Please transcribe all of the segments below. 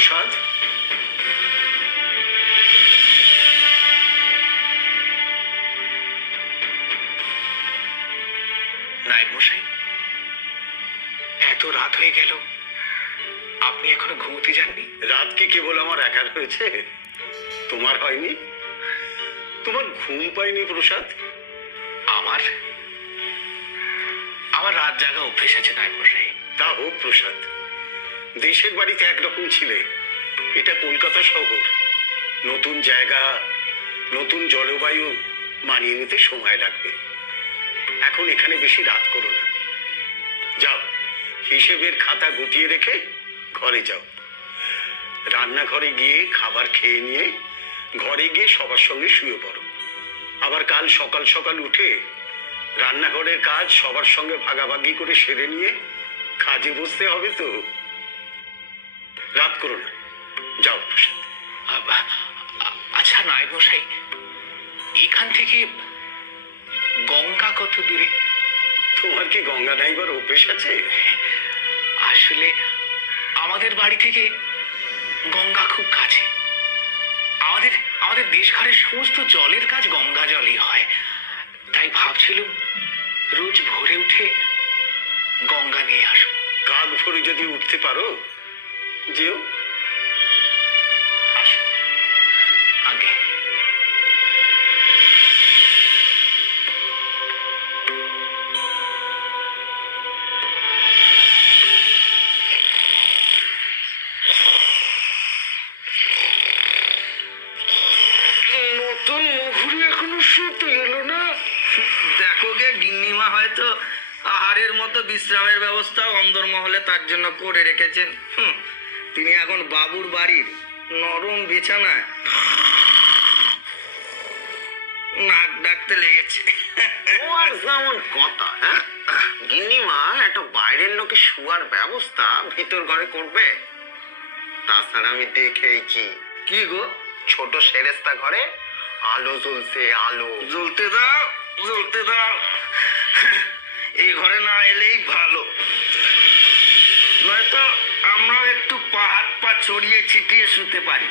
প্রসাদ? নায়ক মশাই এত রাত হয়ে গেল। আপনি এখনও ঘুমোতে যাননি? রাত কি কেবল আমার একার হয়েছে তোমার হয়নি? তোমার ঘুম পায়নি প্রসাদ? আমার? আমার রাত জাগা অভ্যেস আছে নায়ক মশাই তা হোক প্রসাদ। দেশের বাড়িতে একরকম ছিলে। এটা কলকাতা শহর। নতুন জায়গা, নতুন জলবায়ু মানিয়ে নিতে সময় লাগবে। এখন এখানে বেশি রাত করো না। যাও, হিসেবের খাতা গুটিয়ে রেখে ঘরে যাও। রান্নাঘরে গিয়ে খাবার খেয়ে নিয়ে ঘরে গিয়ে সবার সঙ্গে শুয়ে পড়ো। আবার কাল সকাল সকাল উঠে রান্নাঘরের কাজ সবার সঙ্গে ভাগাভাগি করে সেরে নিয়ে কাজে বসতে হবে তো। রাত করো না যাও আচ্ছা নায়ক মশাই এখান থেকে গঙ্গা কত দূরে? তোমার কি গঙ্গা নাইবার অভ্যেস আছে? আসলে আমাদের বাড়ি থেকে গঙ্গা খুব কাছে। আমাদের আমাদের দেশঘরের সমস্ত জলের কাজ গঙ্গা জলই হয়। তাই ভাবছিলাম রোজ ভোরে উঠে গঙ্গা নিয়ে আসব। কাক ভরে যদি উঠতে পারো যেও আগে। নতুন মুহুরি এখনও শুতে এলো না। দেখো গে গিন্নিমা হয়তো আহারের মতো বিশ্রামের ব্যবস্থা অন্দরমহলে তার জন্য করে রেখেছেন। হুম, তিনি এখন বাবুর বাড়ির নরম বিছানায় নাক ডাকতে লেগেছে। যেমন কথা হ্যাঁ? গিন্নিমা একটা বাইরের লোকে শুয়ার ব্যবস্থা ভিতর ঘরে করবে? তাছাড়া আমি দেখেইছি কি গো? ছোট সেরেস্তা ঘরে আলো জ্বলছে আলো। জ্বলতে দাও জ্বলতে দাও। এই ঘরে না এলেই ভালো। নয়তো আমরাও একটু হাত পা ছড়িয়ে ছিটিয়ে শুতে পারি।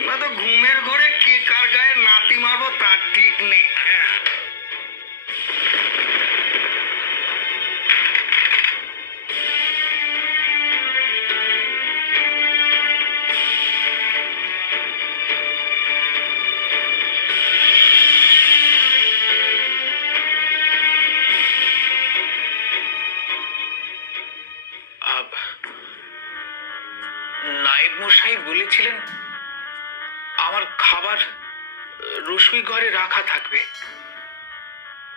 নয়তো ঘুমের ঘরে কে কার গায়ে নাতি মারবো তার ঠিক নেই। মশাই বলেছিলেন, আমার খাবার রসুই ঘরে রাখা থাকবে।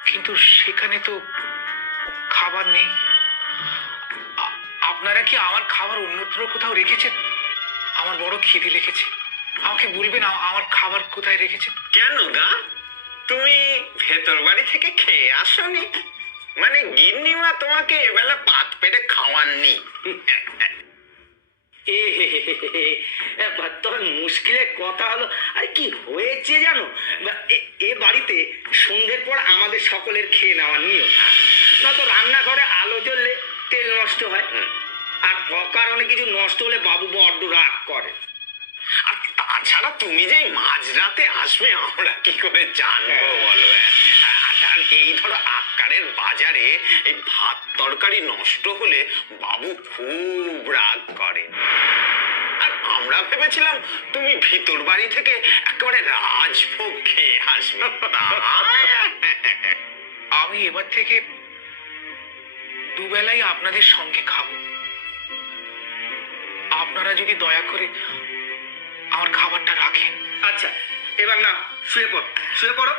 কিন্তু সেখানে তো খাবার নেই। আপনারা কি আমার খাবার অন্যত্র কোথাও রেখেছেন? আমার বড় খিদে লেগেছে। আমাকে বলবেন আমার খাবার কোথায় রেখেছেন? কেন গা? তুমি ভেতর বাড়ি থেকে খেয়ে আসনি। মানে গিন্নিমা তোমাকে এবেলা পাত পেরে খাওয়াননি। এ হে হে হে হে হে। এ, বা- তবে মুশকিলের কথা হলো। আরে কি হয়েছে জানো? এ- বাড়িতে সন্ধ্যের পর আমাদের সকলের খেয়ে নেওয়ার নিয়ম। নয়তো রান্নাঘরে আলো জ্বললে তেল নষ্ট হয়। আর অকারণে কিছু নষ্ট হলে বাবু বড্ড রাগ করে। আর তাছাড়া তুমি যে মাঝরাতে আসবে আমরা কি করে জানব বলো? হ্যাঁ? আর আর এই ধরো আক্কারের বাজারে এই ভাত তরকারি নষ্ট হলে বাবু খুব রাগ করে আর আমরা ভেবেছিলাম তুমি ভিতর বাড়ি থেকে একেবারে রাজভোগ খেয়ে আসবে। আমি এবার থেকে দুবেলাই আপনাদের সঙ্গে খাব। আপনারা যদি দয়া করে আমার খাবারটা রাখেন। আচ্ছা এবার না শুয়ে পড়ো শুয়ে পড়ো।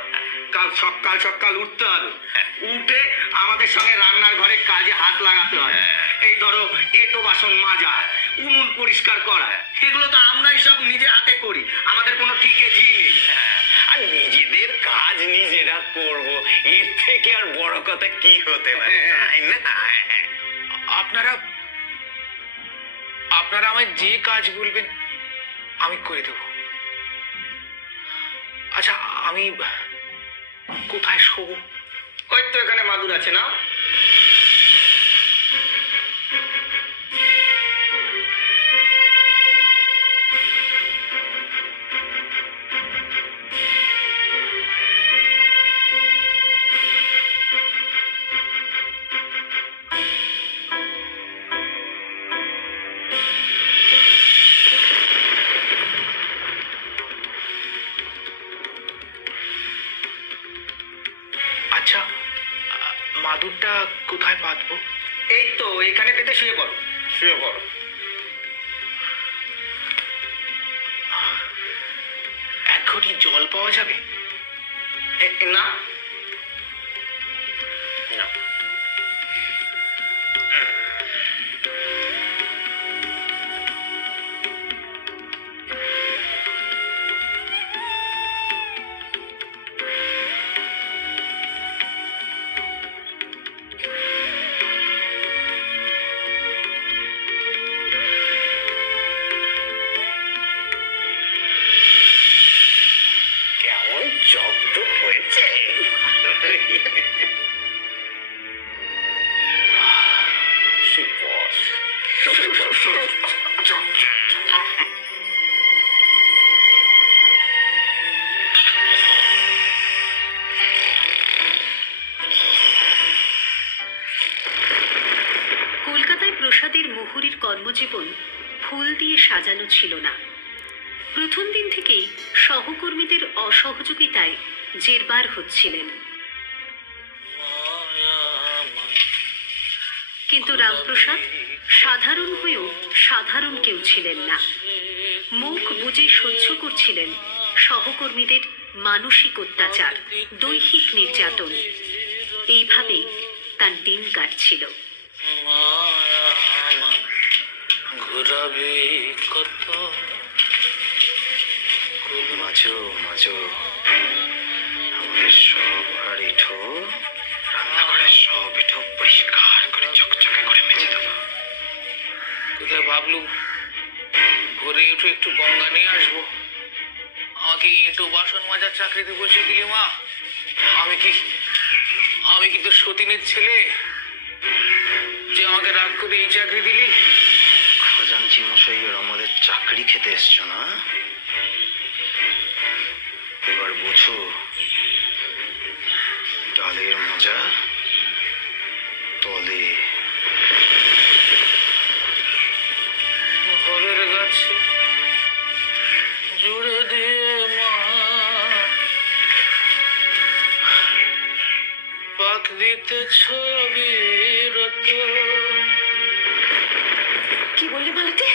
কাল সকাল সকাল উঠতে হবে। উঠে আমাদের সঙ্গে রান্নার ঘরে কাজে হাত লাগাতে হয়। এই ধরো এটো বাসন মাজা উনুন পরিষ্কার করা এগুলো তো আমরাই সব নিজে হাতে করি। আমাদের কোনো ঠিকে ঝি নেই। আর নিজেদের কাজ নিজেরা করব। এর থেকে আর বড় কথা কি হতে পারে? না? আপনারা আপনারা আমায় যে কাজ বলবেন আমি করে দেব। আচ্ছা আমি কোথায় শোবো? ওই তো এখানে মাদুর আছে না? কর্মজীবন ফুল দিয়ে সাজানো ছিল না। প্রথম দিন থেকেই সহকর্মীদের অসহযোগিতায় জেরবার হচ্ছিলেন। কিন্তু রামপ্রসাদ সাধারণ হয়েও সাধারণ কেউ ছিলেন না। মুখ বুজে সহ্য করছিলেন সহকর্মীদের মানসিক অত্যাচার, দৈহিক নির্যাতন। এইভাবেই তার দিন কাটছিল। ঘুরাবে কত? মাঝো মাঝো, আমাদের সব আর এঠো রান্নাঘরের সব এঠো পরিষ্কার করে চকচকে করে মেজে দেবো। কোথায় ভাবলুম ভোরে উঠে একটু গঙ্গা নিয়ে আসব। আমাকে এঁটো বাসন মাজার চাকরিতে বসিয়ে দিলে মা। আমি কি আমি কি তো সতীনের ছেলে? যে আমাকে রাগ করে এই চাকরি দিলি? খজানচি মশাই, আর আমাদের চাকরি খেতে এসছো না? এবার বুঝো, ডালের মজা তলে। ঘরের গাছে জুড়ে দিয়ে মা পাক দিতে ছবি কি বললি মালতী?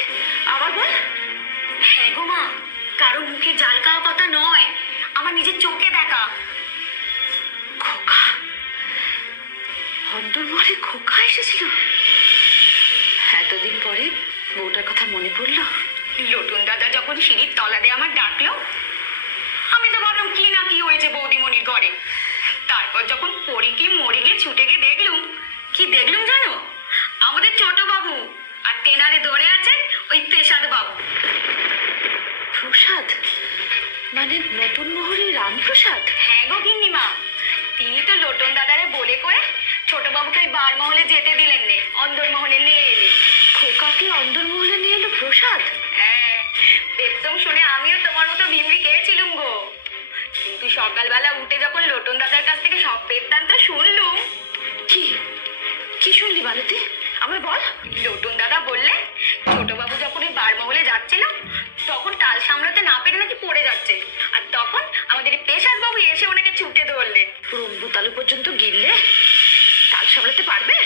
আবার বল। হ্যাঁ গো মা, কারও মুখে জাল খাওয়া কথা নয়, আমার নিজের চোখে দেখা। খোকা, অন্তর্মহলে খোকা এসেছিল। এতদিন পরে বউটার কথা মনে পড়ল। লটুন দাদা যখন সিঁড়ির তলা দিয়ে আমার ডাকলো, আমি তো ভাবলাম কি না কি হয়েছে বৌদিমণির ঘরে। তারপর যখন পড়ি কি মরে গিয়ে ছুটে গিয়ে দেখলুম, কি দেখলুম জানো? আমাদের ছোট বাবু তেনারে ধরে আছেন ওই পেশাদ বাবু। প্রসাদ? মানে নতুন মোহরী রামপ্রসাদ? হ্যাঁ গো গিন্নিমা। তিনি তো লোটন দাদারে বলে করে ছোট বাবুকে ওই বারমহলে যেতে দিলেন নে অন্দরমহলে নিয়ে এলেন খোকাকে অন্দরমহলে নিয়ে এলো প্রসাদ? হ্যাঁ পেতম শুনে আমিও তোমার মতো ভিমড়ি খেয়েছিলুম গো। কিন্তু সকালবেলা উঠে যখন লোটন দাদার কাছ থেকে সব বেদান্ত শুনলুম কি? কি শুনলি মালতী আমায় বল লোটন দাদা বললে, ছোটবাবু যখন ওই বারমহলে যাচ্ছিল, তখন তাল সামলাতে না পেরে নাকি পড়ে যাচ্ছে। আর তখন আমাদের পেশাদ বাবু এসে ওনাকে ছুটে ধরলেন রম্বু তালু পর্যন্ত গিললে, তাল সামলাতে পারবে?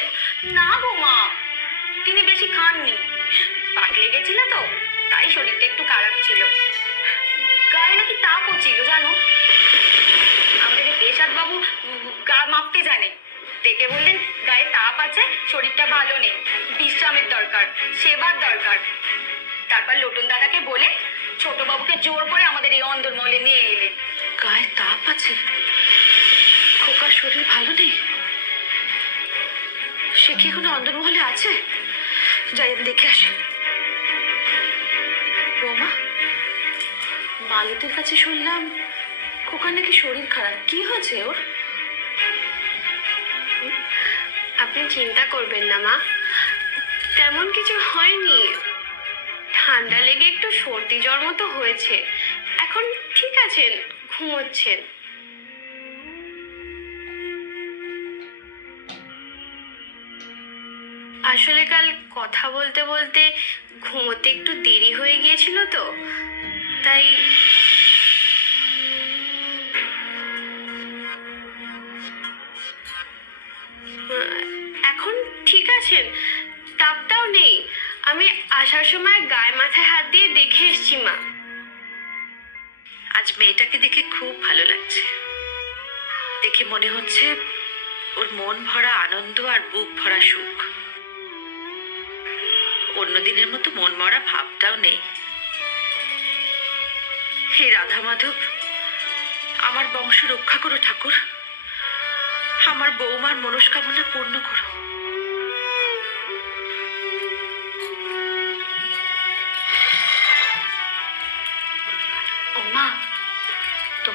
না গো মা, তিনি বেশি খাননি। পাক লেগেছিল তো, তাই শরীরটা একটু খারাপ ছিল। গায়ে নাকি তাপও ছিল, জানো? আমাদের পেশাদ বাবু গা মাপতে জানে। দেখে বললেন, গায়ে তাপ আছে, শরীরটা ভালো নেই, বিশ্রামের দরকার, সেবার দরকার। তারপর লোটন দাদাকে বলে ছোট বাবুকে জোর করে আমাদের এই অন্দরমহলে নিয়ে এলেন গায়ে তাপ আছে? খোকার শরীর ভালো নেই? সে কি এখনও অন্দরমহলে আছে? যাই আমি দেখে আসি। বৌমা, মালতীর কাছে শুনলাম খোকার নাকি শরীর খারাপ। কি হয়েছে ওর? আপনি চিন্তা করবেন না, মা। তেমন কিছু হয়নি। ঠান্ডা লেগে একটু সর্দি জ্বর মতো হয়েছে। এখন ঠিক আছেন, ঘুমোচ্ছেন। আসলে কাল কথা বলতে বলতে ঘুমোতে একটু দেরি হয়ে গিয়েছিল তো, তাই আছেন তাপটাও নেই। আমি আসার সময় গায়ে মাথায় হাত দিয়ে দেখে এসছি, মা। আজ মেয়েটাকে দেখে খুব ভালো লাগছে। দেখে মনে হচ্ছে ওর মন ভরা আনন্দ আর বুক ভরা সুখ। অন্য দিনের মতো মন মরা ভাবটাও নেই। হে রাধা মাধব, আমার বংশ রক্ষা করো ঠাকুর। আমার বৌমার মনস্কামনা পূর্ণ করো।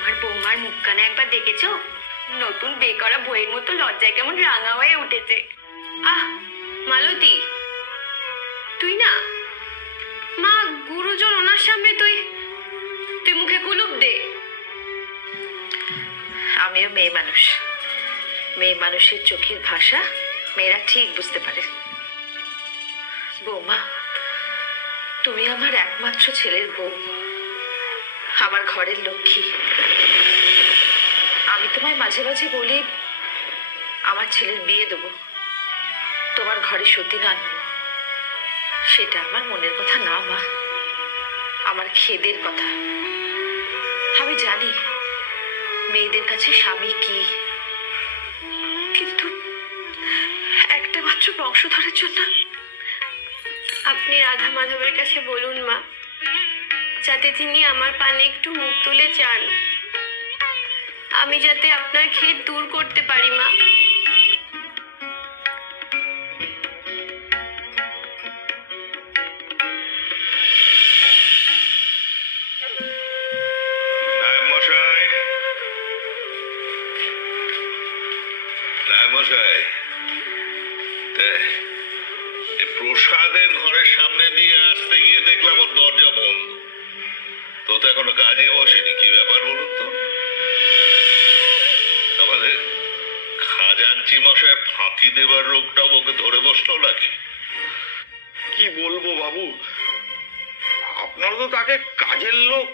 তোমার বৌমার মুখখানা একবার দেখেছ? নতুন বে করা বইয়ের মতো লজ্জায় কেমন রাঙা হয়ে উঠেছে। আহ, মালতী, তুই না? মা, গুরুজন ওনার সামনে তুই তুই মুখে কুলুপ দে। আমিও মেয়ে মানুষ। মেয়ে মানুষের চোখের ভাষা মেয়েরা ঠিক বুঝতে পারে। বৌমা, তুমি আমার একমাত্র ছেলের বউ। আমার ঘরের লক্ষ্মী। আমি তোমায় মাঝে মাঝে বলি, আমার ছেলের বিয়ে দেবো। তোমার ঘরে সতীন আনব সেটা আমার মনের কথা না, মা। আমার খেদের কথা। আমি জানি মেয়েদের কাছে স্বামী কি, কিন্তু একটা মাত্র বংশধরের জন্য আপনি রাধা মাধবের কাছে বলুন, মা। যাতে তিনি আমার পানে একটু মুখ তুলে চান আমি যাতে আপনার ক্ষেত দূর করতে পারি, মা।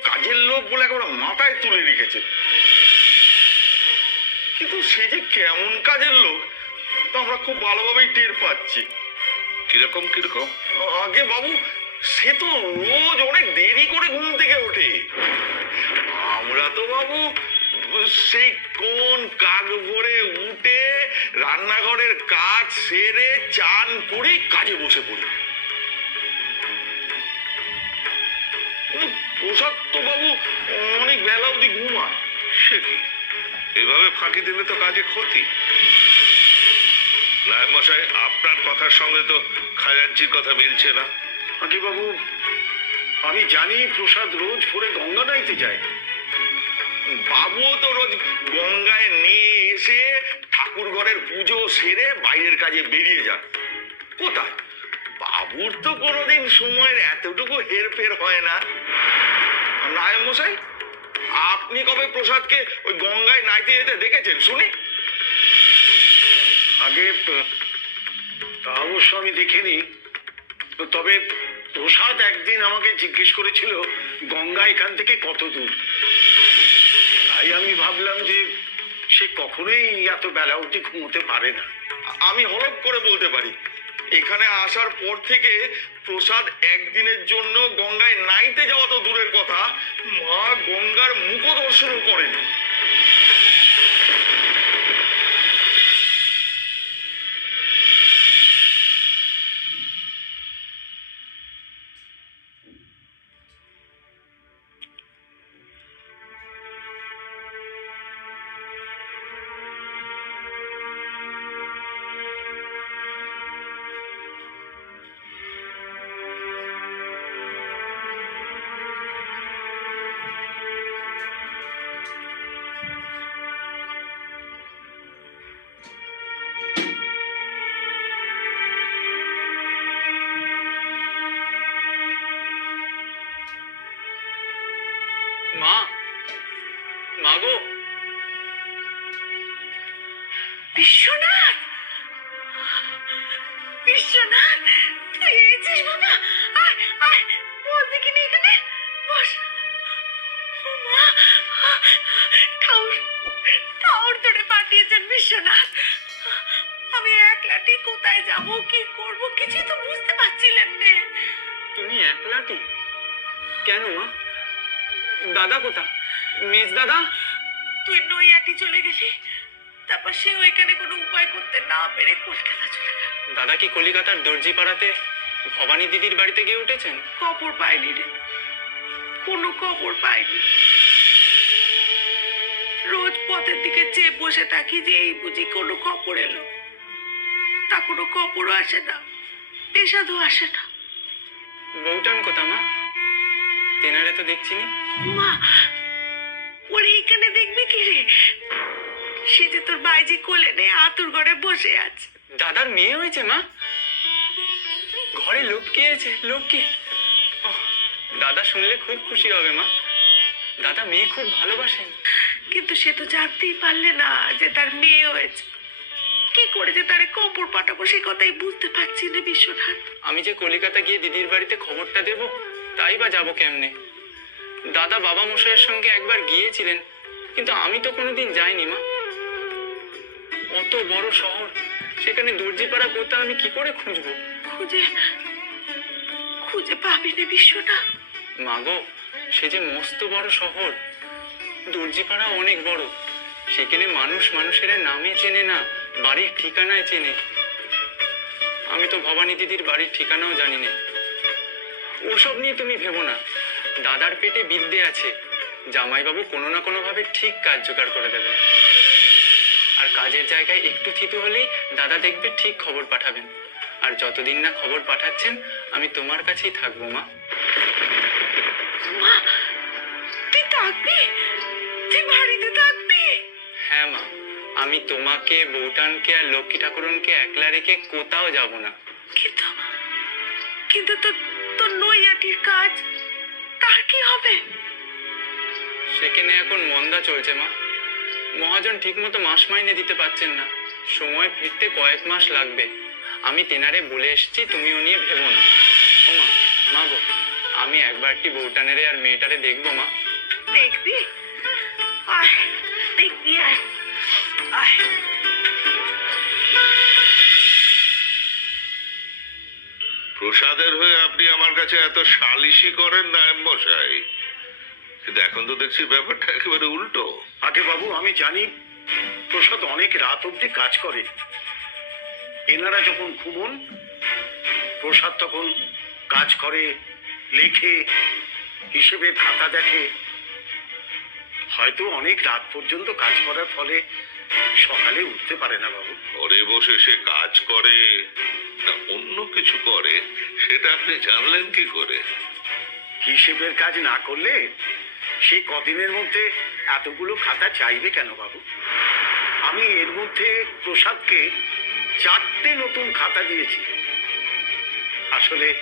কাজের লোক বলে একেবারে মাথায় তুলে রেখেছে। কিন্তু সে যে কেমন কাজের লোক তা আমরা খুব ভালোভাবেই টের পাচ্ছি। কীরকম কীরকম? আগে বাবু সে তো রোজ অনেক দেরি করে ঘুম থেকে ওঠে। আমরা তো বাবু সেই কোন কাক ভরে উঠে রান্নাঘরের কাজ সেরে চান করে কাজে বসে পড়ি। প্রসাদ তো বাবু অনেক বেলা অবধি ঘুমায়। সে কি? এভাবে ফাঁকি দিলে তো কাজে ক্ষতি। নায়ব মশাই আপনার কথার সঙ্গে তো খাজাঞ্চির কথা মিলছে না। আগে বাবু আমি জানি প্রসাদ রোজ ভোরে গঙ্গা নাইতে যায়। বাবুও তো রোজ গঙ্গায় নিয়ে এসে ঠাকুর ঘরের পুজো সেরে বাইরের কাজে বেরিয়ে যান। কোথায়? বাবুর তো কোনোদিন সময়ের এতটুকু হেরফের হয় না। নায়ক মশাই আপনি কবে প্রসাদকে ওই গঙ্গায় নাইতে যেতে দেখেছেন? শুনি। আগে তা অবশ্য আমি দেখিনি। তবে প্রসাদ একদিন আমাকে জিজ্ঞেস করেছিল গঙ্গা এখান থেকে কত দূর? তাই আমি ভাবলাম যে সে কখনোই এত বেলা অবধি ঘুমোতে পারে না। আমি হলপ করে বলতে পারি। এখানে আসার পর থেকে প্রসাদ একদিনের জন্য গঙ্গায় নাইতে যাওয়া তো দূরের কথা। মা গঙ্গার মুখ দর্শনও করেনি। মা বিশ্বনাথ! বিশ্বনাথ! তুই এসেছিস বাবা! আয় আয় বল দেখিনি এখানে। বস। মা ঠাউর ঠাউর তোরে পাঠিয়েছেন বিশ্বনাথ। আমি একলাটি কোথায় যাব কি করব কিছুই তো বুঝতে পারছিলাম না। তুমি একলাটি? কেন মা? দাদা কোথা মেজ দাদা? তুই নৈয়াটি চলে গেলি? তারপর সে ওইখানে কোনো উপায় করতে না পেরে কলকাতা চলে গেল। দাদা কি কলিকাতার দর্জি পাড়াতে ভবানী দিদির বাড়িতে গিয়ে উঠেছেন? খবর পাইনি রে। কোনো খবর পাইনি। রোজ পথের দিকে চেয়ে বসে থাকি যে এই বুঝি কোনো খবর এলো। তা কোনো খবরও আসে না পেশাদও আসে না। বউটান কোথা মা? তেনারে তো দেখছি মা ওরে এইখানে দেখবি কি রে? সে যে তোর বাইজি কোলে নে আতুর ঘরে বসে আছে। দাদার মেয়ে হয়েছে মা। ঘরে লোক গিয়েছে ওহ, দাদা শুনলে খুব খুশি হবে মা। দাদা মেয়ে খুব ভালোবাসেন। কিন্তু সে তো জানতেই পারলে না যে তার মেয়ে হয়েছে। কি করে যে তারে কপড় পাঠাবো সে কথাই বুঝতে পারছি না বিশ্বনাথ। আমি যে কলিকাতা গিয়ে দিদির বাড়িতে খবরটা দেব তাই বা যাব কেমনে? দাদা বাবা মশাইয়ের সঙ্গে একবার গিয়েছিলেন কিন্তু আমি তো কোনোদিন যাইনি মা। অত বড় শহর সেখানে দর্জিপাড়া কোথা আমি কি করে খুঁজবো? খুঁজে খুঁজে পাবি না বিশ্বনাথ মাগো সে যে মস্ত বড় শহর দর্জিপাড়া অনেক বড়। সেখানে মানুষ মানুষের নামে চেনে না বাড়ির ঠিকানায় চেনে। আমি তো ভবানী দিদির বাড়ির ঠিকানাও জানি না। ওসব নিয়ে তুমি ভেবো না। দাদার পেটে বিদ্যে আছে। জামাইবাবু কোনো না কোনো ভাবে ঠিক কাজ জোগাড় করে দেবে আর কাজের জায়গায় একটু থিতু হলেই দাদা দেখবে ঠিক খবর পাঠাবেন। আর যতদিন না খবর পাঠাচ্ছেন আমি তোমার কাছেই থাকব মা। মা তুই থাকবি? তুই বাড়িতে থাকবি? হ্যাঁ মা। আমি তোমাকে বৌটানকে আর লক্ষ্মী ঠাকুরনকে একলা রেখে কোথাও যাব না। কিন্তু কিন্তু তোর তোর নৈয়াটির কাজ। কি হবে? সেখানে এখন মন্দা চলছে মা। মহাজন ঠিকমতো মাস মাইনে দিতে পারছেন না। সময় ফিরতে কয়েক মাস লাগবে। আমি তেনারে বলে এসেছি তুমি ও নিয়ে ভেবো না। ও মা মা গো আমি একবারটি বৌটানেরে আর মেয়েটারে দেখব মা। দেখবি? আয় দেখবি আয় আয় প্রসাদের হয়ে আপনি আমার কাছে এত সালিশি করেন না মশাই কিন্তু এখন তো দেখছি ব্যাপারটা একেবারে উল্টো। আগে বাবু, আমি জানি প্রসাদ অনেক রাত অবধি কাজ করে। এনারা যখন ঘুমন, প্রসাদ তখন কাজ করে, লেখে, হিসেবে খাতা দেখে। হয়তো অনেক রাত পর্যন্ত কাজ করার ফলে সকালে উঠতে পারে না বাবু। ঘরে বসে সে কাজ করে না অন্য কিছু করে সেটা আপনি জানলেন কি করে? হিসেবের কাজ না করলে সে কদিনের মধ্যে এতগুলো খাতা চাইবে কেন বাবু? আমি এর মধ্যে প্রসাদকে চারটে নতুন খাতা দিয়েছি। আসলে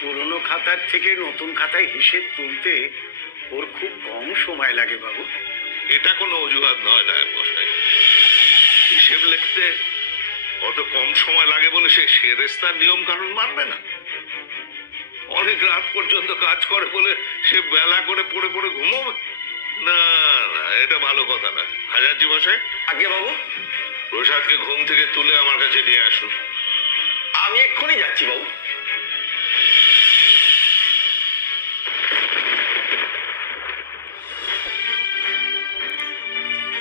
পুরনো খাতার থেকে নতুন খাতায় হিসেব তুলতে ওর খুব কম সময় লাগে বাবু। এটা কোনো অজুহাত নয় না মশাই। হিসেব লিখতে অত কম সময় লাগে বলে সে সেরেস্তার নিয়ম কানুন মানবে না। অনেক রাত পর্যন্ত কাজ করে বলে সে বেলা করে পড়ে পড়ে ঘুমোবে। না না এটা ভালো কথা না। হাজারজি মশাই? আগে বাবু। প্রসাদকে ঘুম থেকে তুলে আমার কাছে নিয়ে আসুন। আমি এক্ষুনি যাচ্ছি বাবু।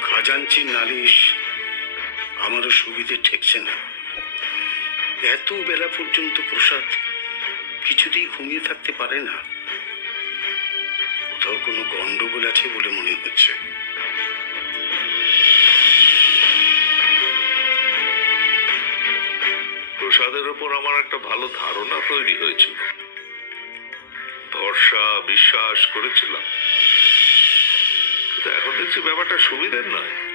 খাজাঞ্চির নালিশ আমারও সুবিধে ঠেকছে না। এত বেলা পর্যন্ত প্রসাদ কিছুতেই ঘুমিয়ে থাকতে পারে না। কোথাও কোনো গন্ডগোল আছে বলে মনে হচ্ছে। প্রসাদের ওপর আমার একটা ভালো ধারণা তৈরি হয়েছিল। ভরসা, বিশ্বাস করেছিলাম। কিন্তু এখন দেখছি ব্যাপারটা সুবিধের নয়।